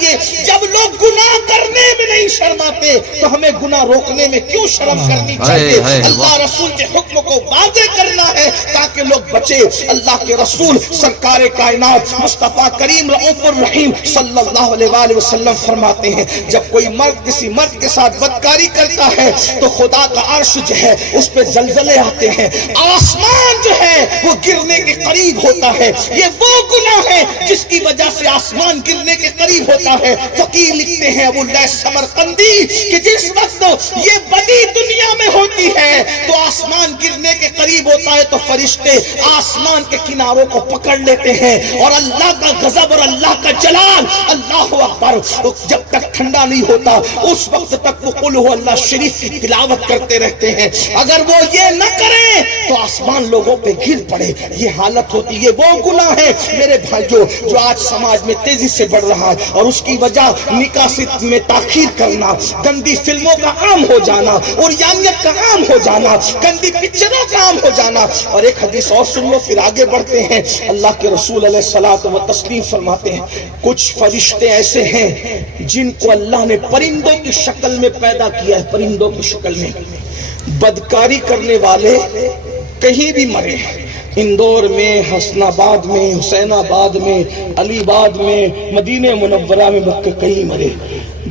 چاہیے جب لوگ گناہ کرنے میں نہیں شرماتے تو ہمیں گناہ روکنے میں کیوں شرم کرنی چاہیے؟ اللہ رسول کے حکم کو واضح کرنا ہے تاکہ لوگ بچے۔ اللہ کے رسول سرکار کائنات مصطفیٰ کریم رؤوف الرحیم صلی اللہ علیہ وآلہ وسلم فرماتے ہیں جب کوئی مرد کسی مرد کے ساتھ بدکاری کرتا ہے تو خدا کا عرش جو ہے اس پہ زلزلے آتے ہیں، آسمان جو ہے وہ گرنے کے قریب ہوتا ہے۔ یہ وہ گناہ ہے جس کی وجہ سے آسمان گرنے کے قریب ہوتا ہے۔ فقیر لکھتے ہیں ابو الليث سمرقندی کہ جس وقت یہ بدی دنیا میں ہوتی ہے تو آسمان گرنے کے قریب ہوتا ہے تو فرشتے آسمان کے کناروں کو پکڑ لیتے ہیں اور اللہ کا غضب اور اللہ کا جلال اللہ اکبر جب تک ٹھنڈا نہیں ہوتا اس وقت تک وہ قل هو اللہ شریف کی تلاوت کرتے رہتے ہیں۔ اگر وہ یہ نہ کریں تو آسمان لوگوں پہ گر پڑے، یہ حالت ہوتی ہے۔ وہ گناہ ہے میرے بھائیوں جو آج سماج میں تیزی سے بڑھ رہا ہے اور اس کی وجہ نکاح میں تاخیر کرنا، گندی فلموں کا عام ہو جانا، اور یانیت کا عام ہو جانا، گندی پکچروں کا عام ہو جانا۔ اور ایک حدیث اور سن لو پھر آگے بڑھتے ہیں۔ اللہ کے رسول علیہ الصلوۃ والتسلیم فرماتے ہیں کچھ فرشتے ایسے ہیں جن کو اللہ نے پرندوں کی شکل میں پیدا کیا ہے، پرندوں کی شکل میں۔ بدکاری کرنے والے کہیں بھی مرے، اندور میں، حسن آباد میں، حسین آباد میں، علی آباد میں، مدینہ منورہ میں، مکہ، کہیں مرے،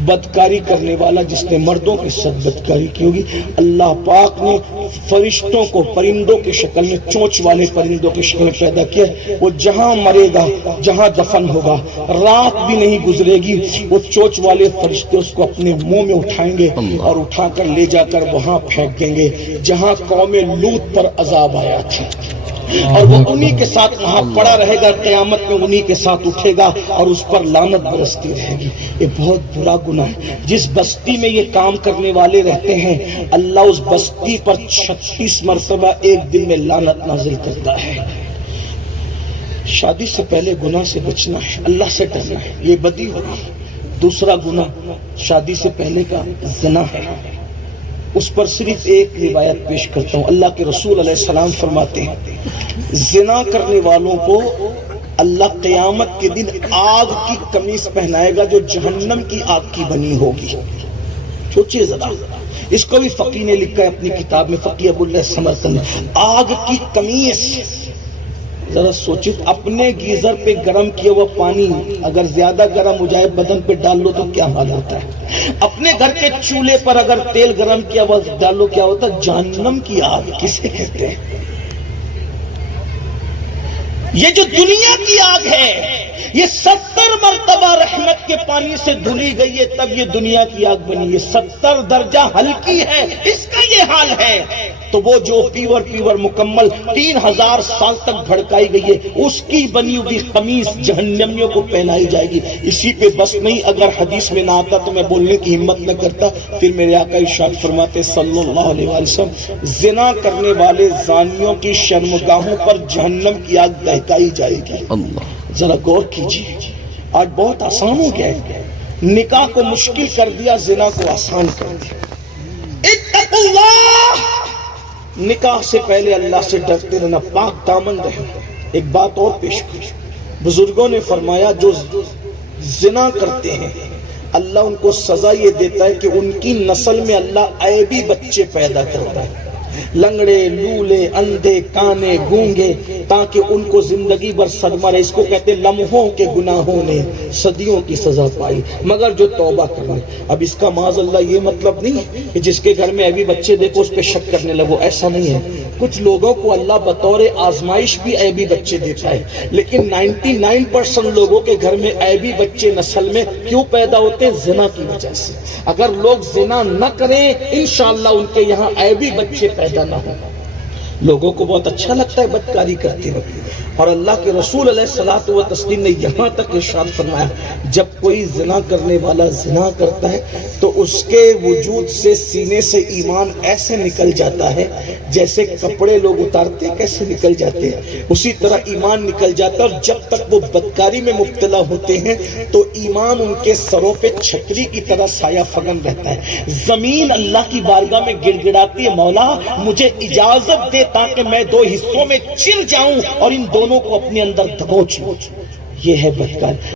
بدکاری کرنے والا جس نے مردوں کے ساتھ بدکاری کی ہوگی اللہ پاک نے فرشتوں کو پرندوں کی شکل میں، چونچ والے پرندوں کی شکل میں پیدا کیا، وہ جہاں مرے گا، جہاں دفن ہوگا، رات بھی نہیں گزرے گی، وہ چونچ والے فرشتے اس کو اپنے منہ میں اٹھائیں گے اور اٹھا کر لے جا کر وہاں پھینک دیں گے جہاں قوم لوط پر عذاب آیا تھا، اور وہ انہی کے ساتھ وہاں پڑا رہے گا، قیامت میں انہی کے ساتھ اٹھے گا اور اس پر لعنت برستی رہے گی۔ یہ بہت برا گناہ ہے۔ جس بستی میں یہ کام کرنے والے رہتے ہیں اللہ اس بستی پر 36 مرتبہ ایک دن میں لعنت نازل کرتا ہے۔ شادی سے پہلے گناہ سے بچنا ہے، اللہ سے ڈرنا ہے، یہ بدی ہوگی۔ دوسرا گناہ شادی سے پہلے کا زنا ہے، اس پر صرف ایک روایت پیش کرتا ہوں۔ اللہ کے رسول علیہ السلام فرماتے ہیں زنا کرنے والوں کو اللہ قیامت کے دن آگ کی قمیص پہنائے گا جو جہنم کی آگ کی بنی ہوگی۔ سوچئے ذرا، اس کو بھی فقی نے لکھا ہے اپنی کتاب میں، فقی ابو الليث سمرقندی، آگ کی قمیص۔ ذرا سوچیں اپنے گیزر پہ گرم کیا ہوا پانی اگر زیادہ گرم ہو جائے بدن پہ ڈال لو تو کیا حال ہوتا ہے؟ اپنے گھر کے چولہے پر اگر تیل گرم کیا ہوا ڈال لو کیا ہوتا ہے؟ جہنم کی آگ کسے کہتے ہیں؟ یہ جو دنیا کی آگ ہے یہ 70 مرتبہ رحمت کے پانی سے دھلی گئی ہے تب یہ دنیا کی آگ بنی ہے، 70 درجہ ہلکی ہے، اس کا یہ حال ہے۔ تو وہ جو پیور مکمل 3000 سال تک بھڑکائی گئی ہے اس کی بنی ہوئی قمیص جہنمیوں کو پہنائی جائے گی۔ اسی پہ بس نہیں، اگر حدیث میں نہ آتا تو میں بولنے کی ہمت نہ کرتا، پھر میرے آقا ارشاد فرماتے صلی اللہ علیہ وسلم زنا کرنے والے زانیوں کی شرمگاہوں پر جہنم کی آگ دہکائی جائے گی۔ ذرا غور کیجیے، آج بہت آسان ہو گیا ہے، نکاح کو مشکل کر دیا، زنا کو آسان کر دیا۔ اتقوا اللہ، نکاح سے پہلے اللہ سے ڈرتے رہنا، پاک دامن رہنا۔ ایک بات اور پیش کروں، بزرگوں نے فرمایا جو زنا کرتے ہیں اللہ ان کو سزا یہ دیتا ہے کہ ان کی نسل میں اللہ عیبی بچے پیدا کرتا ہے، لنگڑے، لولے، اندھے، کانے، گونگے، تاکہ ان کو زندگی بھر صدمہ رہے۔ اس کو کہتے ہیں لمحوں کے گناہوں نے صدیوں کی سزا پائی مگر جو توبہ کرے۔ اب اس کا معاذ اللہ یہ مطلب نہیں کہ جس کے گھر میں ابھی بچے دیکھو اس پہ شک کرنے لگو، ایسا نہیں ہے۔ کچھ لوگوں کو اللہ بطور آزمائش بھی عیبی بچے دیتا ہے، لیکن 99% لوگوں کے گھر میں عیبی بچے نسل میں کیوں پیدا ہوتے ہیں؟ زنا کی وجہ سے۔ اگر لوگ زنا نہ کریں انشاءاللہ ان کے یہاں عیبی بچے پیدا نہ ہوں۔ لوگوں کو بہت اچھا لگتا ہے بدکاری کرتے ہوئے، اور اللہ کے رسول علیہ الصلوۃ والتسلیم نے یہاں تک ارشاد فرمایا جب کوئی زنا کرنے والا زنا کرتا ہے تو اس کے وجود سے سینے سے ایمان ایسے نکل جاتا ہے جیسے کپڑے لوگ اتارتے کیسے نکل جاتے ہیں، اسی طرح ایمان نکل جاتا ہے۔ اور جب تک وہ بدکاری میں مبتلا ہوتے ہیں تو ایمان ان کے سروں پہ چھتری کی طرح سایہ فگن رہتا ہے۔ زمین اللہ کی بارگاہ میں گڑ گڑاتی ہے، مولا مجھے اجازت دے تاکہ میں 2 حصوں میں چر جاؤں اور ان دونوں کو اپنے اندر دبوچ لوں۔ یہ ہے بدکاری۔